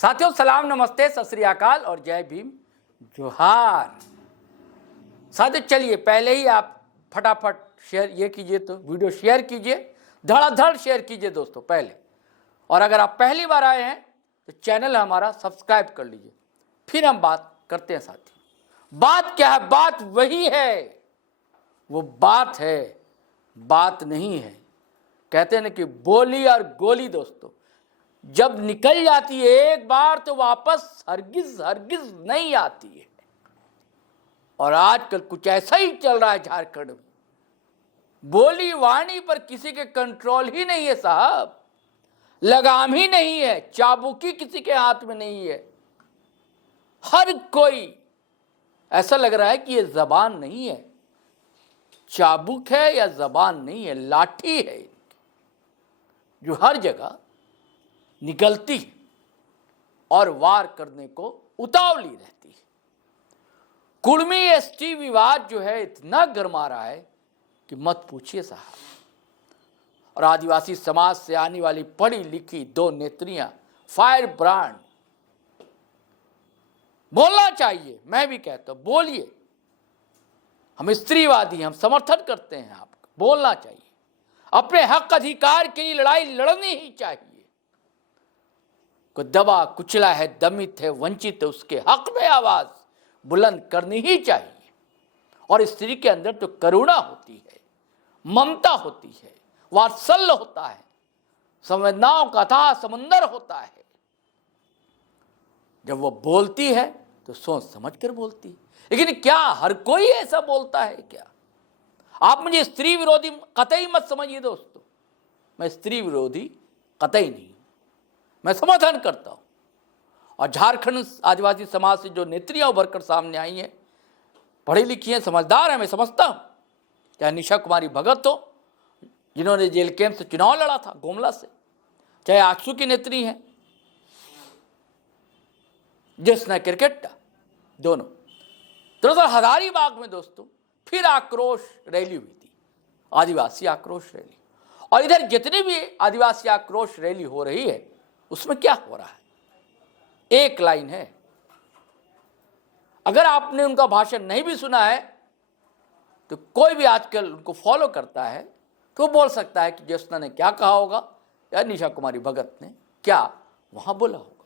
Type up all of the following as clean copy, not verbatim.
साथियों सलाम नमस्ते सत श्री अकाल और जय भीम जोहार। साथियों चलिए पहले ही आप फटाफट शेयर ये कीजिए, तो वीडियो शेयर कीजिए, धड़ाधड़ शेयर कीजिए दोस्तों पहले। और अगर आप पहली बार आए हैं तो चैनल हमारा सब्सक्राइब कर लीजिए। फिर हम बात करते हैं साथियों। बात क्या है? बात वही है, वो बात है, बात नहीं है। कहते हैं ना कि बोली और गोली दोस्तों जब निकल जाती है एक बार तो वापस हरगिज हरगिज नहीं आती है। और आजकल कुछ ऐसा ही चल रहा है झारखंड में। बोली वाणी पर किसी के कंट्रोल ही नहीं है साहब, लगाम ही नहीं है, चाबुकी किसी के हाथ में नहीं है। हर कोई ऐसा लग रहा है कि ये जबान नहीं है, चाबुक है या जबान नहीं है, लाठी है जो हर जगह निकलती है और वार करने को उतावली रहती है। कुर्मी एसटी विवाद जो है इतना गरमा रहा है कि मत पूछिए साहब। और आदिवासी समाज से आने वाली पढ़ी लिखी दो नेत्रियां फायर ब्रांड, बोलना चाहिए। मैं भी कहता हूं बोलिए, हम स्त्रीवादी, हम समर्थन करते हैं आपका, बोलना चाहिए। अपने हक अधिकार के लिए लड़ाई लड़नी ही चाहिए। को दबा कुचला है, दमित है, वंचित है, उसके हक में आवाज बुलंद करनी ही चाहिए। और स्त्री के अंदर तो करुणा होती है, ममता होती है, वात्सल्य होता है, संवेदनाओं का अथाह समंदर होता है। जब वो बोलती है तो सोच समझ कर बोलती है। लेकिन क्या हर कोई ऐसा बोलता है क्या? आप मुझे स्त्री विरोधी कतई मत समझिए दोस्तों, मैं स्त्री विरोधी कतई नहीं, मैं समर्थन करता हूं। और झारखंड आदिवासी समाज से जो नेत्रियां उभर कर सामने आई हैं, पढ़ी लिखी हैं, समझदार हैं, मैं समझता हूं। चाहे निशा कुमारी भगत हो जिन्होंने जेल कैंप से चुनाव लड़ा था गोमला से, चाहे आजसू की नेत्री हैं ज्योत्सना किरकेट्टा, दोनों। दरअसल हजारीबाग में दोस्तों फिर आक्रोश रैली हुई थी, आदिवासी आक्रोश रैली। और इधर जितनी भी आदिवासी आक्रोश रैली हो रही है उसमें क्या हो रहा है? एक लाइन है। अगर आपने उनका भाषण नहीं भी सुना है तो कोई भी आजकल उनको फॉलो करता है तो बोल सकता है कि ज्योत्सना ने क्या कहा होगा या निशा कुमारी भगत ने क्या वहां बोला होगा।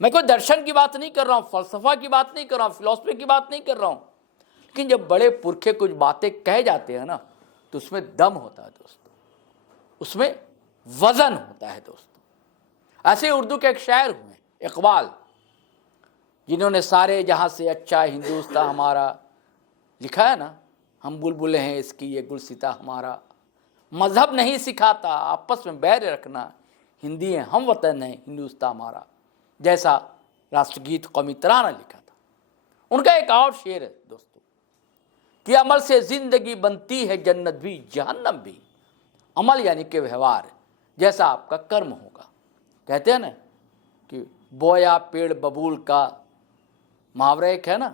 मैं कोई दर्शन की बात नहीं कर रहा हूं, फलसफा की बात नहीं कर रहा हूं, फिलॉसफी की बात नहीं कर रहा हूं। लेकिन जब बड़े पुरखे कुछ बातें कह जाते हैं ना तो उसमें दम होता है दोस्तों, उसमें वजन होता है दोस्तों। ऐसे उर्दू के एक शायर हुए इकबाल, जिन्होंने सारे जहां से अच्छा हिंदुस्तान हमारा लिखा है ना, हम बुलबुलें हैं इसकी ये गुलसिता हमारा, मजहब नहीं सिखाता आपस में बैर रखना, हिंदी है हम वतन है हिंदुस्तान हमारा, जैसा राष्ट्रगीत कौमी तराना लिखा था। उनका एक और शेर है दोस्तों कि अमल से जिंदगी बनती है जन्नत भी जहन्नम भी। अमल यानी कि व्यवहार, जैसा आपका कर्म होगा। कहते हैं ना कि बोया पेड़ बबूल का, मुहावरा एक है ना,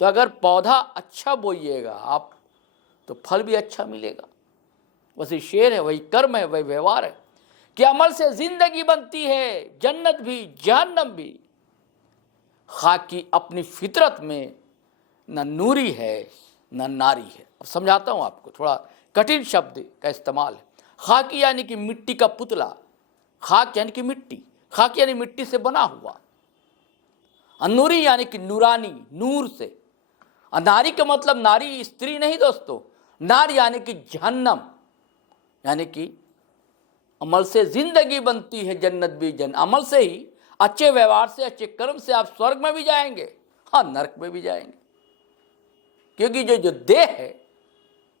तो अगर पौधा अच्छा बोइएगा आप तो फल भी अच्छा मिलेगा। वही शेर है, वही कर्म है, वही व्यवहार है कि अमल से जिंदगी बनती है जन्नत भी जहन्नम भी। खाकी अपनी फितरत में न नूरी है न नारी है। अब समझाता हूं आपको, थोड़ा कठिन शब्द का इस्तेमाल है। खाकी यानी कि मिट्टी का पुतला, खाक यानी कि मिट्टी, खाक यानी मिट्टी से बना हुआ, नूरी यानी कि नूरानी, नूर से। नारी का मतलब नारी स्त्री नहीं दोस्तों, नारी यानी कि जहन्नम, यानी कि अमल से जिंदगी बनती है जन्नत भी जन्नत। अमल से ही, अच्छे व्यवहार से, अच्छे कर्म से आप स्वर्ग में भी जाएंगे, हाँ नरक में भी जाएंगे। क्योंकि जो देह है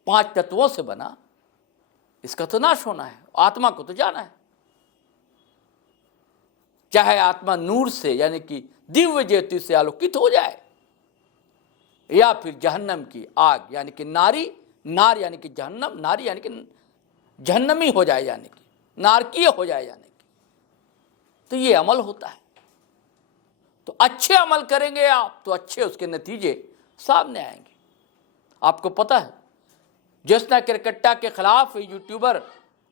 5 तत्वों से बना, इसका तो नाश होना है, आत्मा को तो जाना है। चाहे आत्मा नूर से यानी कि दिव्य ज्योति से आलोकित हो जाए, या फिर जहन्नम की आग यानी कि नारी, नार यानी कि जहन्नम, नारी यानी कि जहन्नमी हो जाए, यानी कि नारकीय हो जाए, यानी कि तो ये अमल होता है। तो अच्छे अमल करेंगे आप तो अच्छे उसके नतीजे सामने आएंगे। आपको पता है ज्योत्सना किरकेट्टा के खिलाफ यूट्यूबर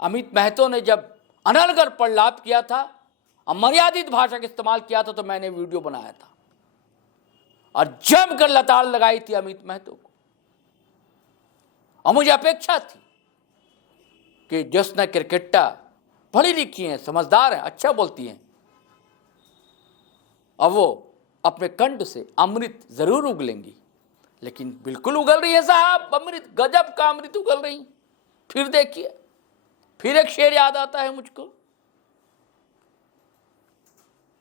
अमित महतो ने जब अनर्गल प्रलाप किया था, अमर्यादित भाषा का इस्तेमाल किया था तो मैंने वीडियो बनाया था और जमकर लताड़ लगाई थी अमित महतो को। और मुझे अपेक्षा थी कि ज्योत्सना किरकिट्टा पढ़ी लिखी हैं, समझदार हैं, अच्छा बोलती हैं, अब वो अपने कंठ से अमृत जरूर उगलेंगी। लेकिन बिल्कुल उगल रही है साहब, अमृत, गजब का अमृत उगल रही। फिर देखिए, फिर एक शेर याद आता है मुझको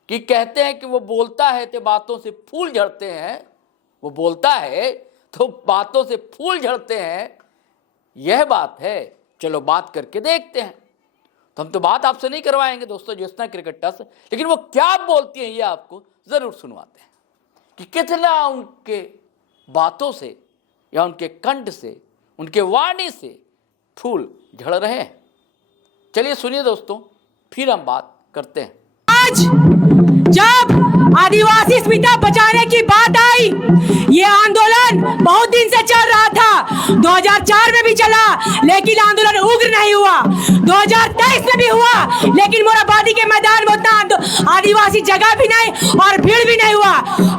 कि कहते हैं कि वो बोलता है तो बातों से फूल झड़ते हैं, वो बोलता है तो बातों से फूल झड़ते हैं, यह बात है। चलो बात करके देखते हैं। तो हम तो बात आपसे नहीं करवाएंगे दोस्तों ज्योत्सना किरकिट्टा से, लेकिन वो क्या बोलती हैं ये आपको जरूर सुनवाते हैं कि कितना उनके बातों से या उनके कंठ से, उनके वाणी से फूल झड़ रहे हैं। चलिए सुनिए दोस्तों, फिर हम बात करते हैं। आज जब आदिवासी अस्मिता बचाने की बात आई, ये आंदोलन बहुत दिन से चल रहा था। 2004 में भी चला लेकिन आंदोलन उग्र नहीं हुआ। 2023 में भी हुआ लेकिन मोरहाबादी के मैदान में उतना आदिवासी जगह भी नहीं और भीड़ भी नहीं हुआ।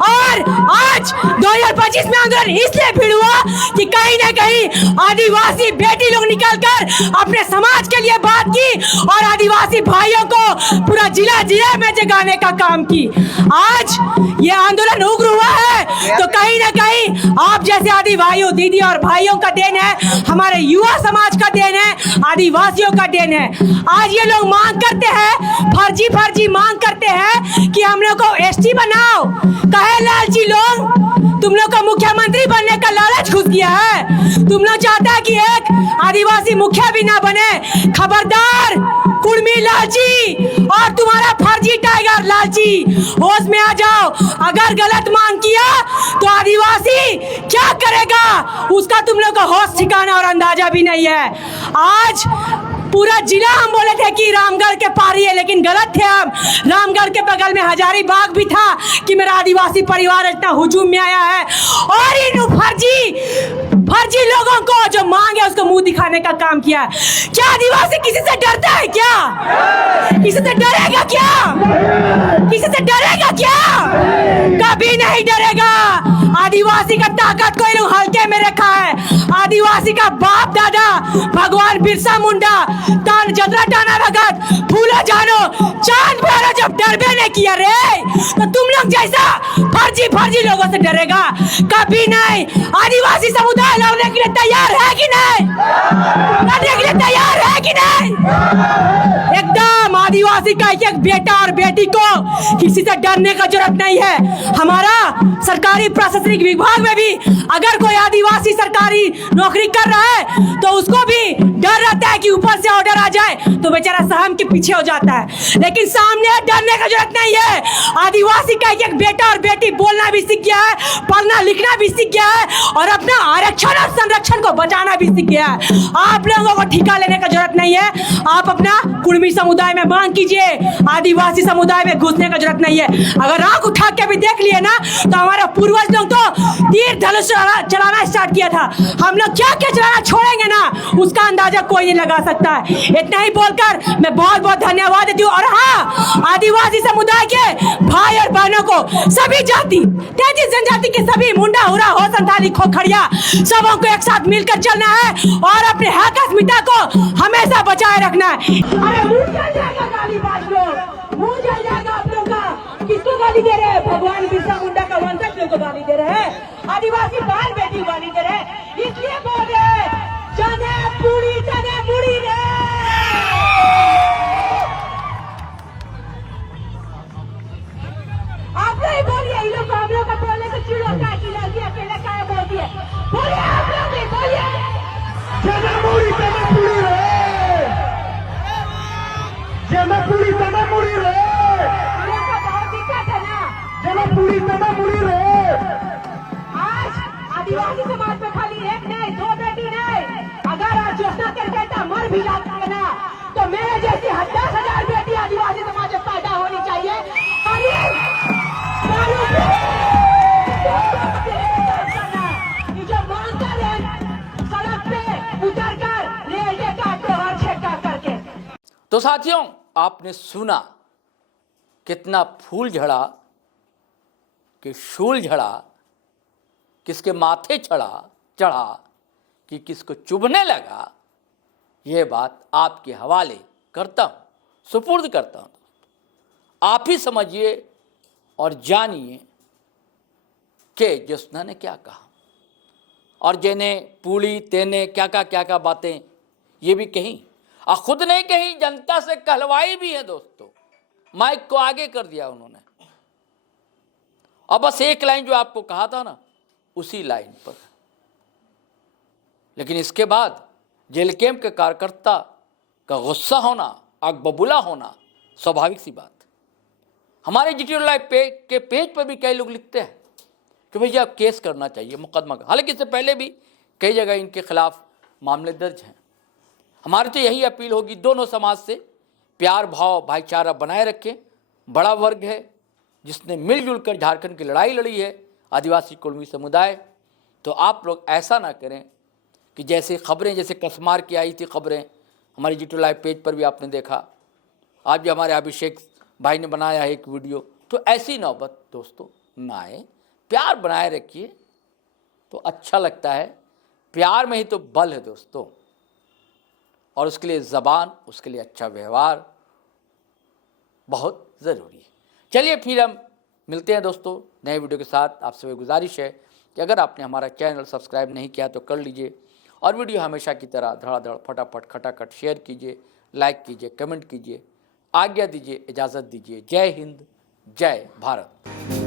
और आज 2025 में आंदोलन इसलिए भीड़ हुआ कि कहीं ना कहीं आदिवासी बेटी लोग निकलकर अपने समाज के लिए बात की और आदिवासी भाइयों को पूरा जिला में जगाने का काम की। आज ये आंदोलन उग्र हुआ है तो कहीं ना कहीं आप जैसे आदि भाइयों, दीदी और भाइयों का देन है, हमारे युवा समाज का देन है, आदिवासियों का देन है। आज ये लोग मांग करते हैं, फर्जी मांग करते हैं कि हम लोग को एसटी बनाओ। कहे लालची लोग, तुम लोग को मुख्यमंत्री बनने का लालच घुस गया है। तुम लोग चाहता है कि एक आदिवासी मुखिया भी ना बने। खबरदार कुर्मी लालची और तुम्हारा फर्जी टाइगर लालची, होश में आ जाओ। अगर गलत मांग किया तो आदिवासी क्या करेगा उसका तुम लोग को होश ठिकाना और अंदाजा भी नहीं है। आज पूरा जिला हम बोले थे कि रामगढ़ के पारी है, लेकिन गलत थे हम। रामगढ़ के बगल में हजारीबाग भी था कि मेरा आदिवासी परिवार इतना हुजूम में आया है। और इन फर्जी लोगों को जो मांग है उसको मुंह दिखाने का काम किया है। क्या आदिवासी किसी से डरता है क्या? किसी से डरेगा क्या? किसी से डरेगा क्या? कभी नहीं डरेगा। आदिवासी का ताकत को लोग हल्के में रखा है। आदिवासी का बाप दादा भगवान बिरसा मुंडा, तान जदरा टाना भगत, फूला जानो, चांद भैरव जब डरबे नहीं किया रे, तो तुम लोग जैसा फर्जी लोगों से डरेगा? कभी नहीं। आदिवासी समुदाय लड़ने के लिए तैयार है कि नहीं? लड़ने के लिए तैयार है कि नहीं? एकदम आदिवासी का एक बेटा और बेटी को किसी से डरने का जरूरत नहीं है। हमारा सरकारी प्रशासनिक विभाग में भी अगर कोई आदिवासी सरकारी नौकरी कर रहा है तो उसको भी डर रहता है कि ऊपर से ऑर्डर आ जाए तो बेचारा सहम के पीछे हो जाता है। लेकिन सामने डरने का जरूरत नहीं है। आदिवासी का एक बेटा और बेटी बोलना भी सीख गया है, पढ़ना लिखना भी सीख गया है और अपना आरक्षण और संरक्षण को बचाना भी सीख गया है। आप लोगों को ठिका लेने का जरूरत नहीं है। आप अपना कुर्मी समुदाय में मांग कीजिए, आदिवासी समुदाय में घुसने का जरूरत नहीं है। अगर आंख उठा के भी देख लिए ना तो हमारे पूर्वज लोग तो तीर धनुष चलाना स्टार्ट किया था। हम लोग क्या क्या चलाना छोड़ेंगे ना उसका अंदाजा कोई नहीं लगा सकता है। इतना ही बोलकर मैं बहुत बहुत धन्यवाद देती हूँ। और हाँ, आदिवासी समुदाय के भाई और बहनों को, सभी जाति 33 जनजाति के सभी मुंडा, हुरा, हो, संथाली, खोखड़िया, सबों को एक साथ मिलकर चलना है और अपने हक अस्मिता को हमेशा बचाए रखना है। अरे मुंह जल जाएगा गालीबाज लोग, मुंह जल जाएगा आप लोग का। किसको गाली दे रहे हैं? भगवान बिरसा मुंडा का वंशज लोग को गाली दे रहे हैं, आदिवासी बहन बेटी गाली दे रहे हैं। इसलिए बोल रहे हैं चने मुड़ी रे। आप नहीं बोलिए, इन लोग हम लोग का बोलने से चिड़ो का की लड़की अकेले का बोलती है। बोलिए आप लोग भी बोलिए चने मुड़ी रे, चने मुड़ी रे। बहुत दिक्कत है ना, चने मुड़ी रे। आज आदिवासी समाज में खाली एक नहीं, दो बेटी नहीं। अगर आज ज्योत्सना किरकिट्टा मर भी जाता है ना तो मेरे जैसी 10,000 बेटी आदिवासी समाज में पैदा होनी चाहिए। जो मांगता है सड़क पे उतर कर रेल के काटो और छेका करके। तो साथियों, आपने सुना कितना फूल झड़ा कि शूल झड़ा, किसके माथे चढ़ा कि किसको चुभने लगा, ये बात आपके हवाले करता हूँ, सुपुर्द करता हूँ। आप ही समझिए और जानिए कि ज्योत्सना ने क्या कहा। और जेने पूड़ी तेने क्या बातें ये भी कहीं, और खुद नहीं कहीं, जनता से कहलवाई भी है दोस्तों। माइक को आगे कर दिया उन्होंने, और बस एक लाइन जो आपको कहा था ना, उसी लाइन पर। लेकिन इसके बाद जेल कैंप के कार्यकर्ता का गुस्सा होना, आग बबूला होना स्वाभाविक सी बात। हमारे जीटी लाइव के पेज पर भी कई लोग लिखते हैं कि भैया अब केस करना चाहिए, मुकदमा। हालांकि इससे पहले भी कई जगह इनके खिलाफ मामले दर्ज हैं। हमारी तो यही अपील होगी, दोनों समाज से प्यार भाव भाईचारा बनाए रखें। बड़ा वर्ग है जिसने मिलजुल कर झारखंड की लड़ाई लड़ी है, आदिवासी कुलमी समुदाय। तो आप लोग ऐसा ना करें कि जैसे खबरें, जैसे कसमार की आई थी खबरें, हमारी जीटी लाइव पेज पर भी आपने देखा, आज भी हमारे अभिषेक भाई ने बनाया है एक वीडियो। तो ऐसी नौबत दोस्तों ना आए, प्यार बनाए रखिए तो अच्छा लगता है। प्यार में ही तो बल है दोस्तों, और उसके लिए ज़बान, उसके लिए अच्छा व्यवहार बहुत ज़रूरी है। चलिए फिर हम मिलते हैं दोस्तों नए वीडियो के साथ। आपसे गुजारिश है कि अगर आपने हमारा चैनल सब्सक्राइब नहीं किया तो कर लीजिए, और वीडियो हमेशा की तरह धड़ाधड़ फटाफट खटाखट शेयर कीजिए, लाइक कीजिए, कमेंट कीजिए, आज्ञा दीजिए, इजाज़त दीजिए। जय हिंद, जय भारत।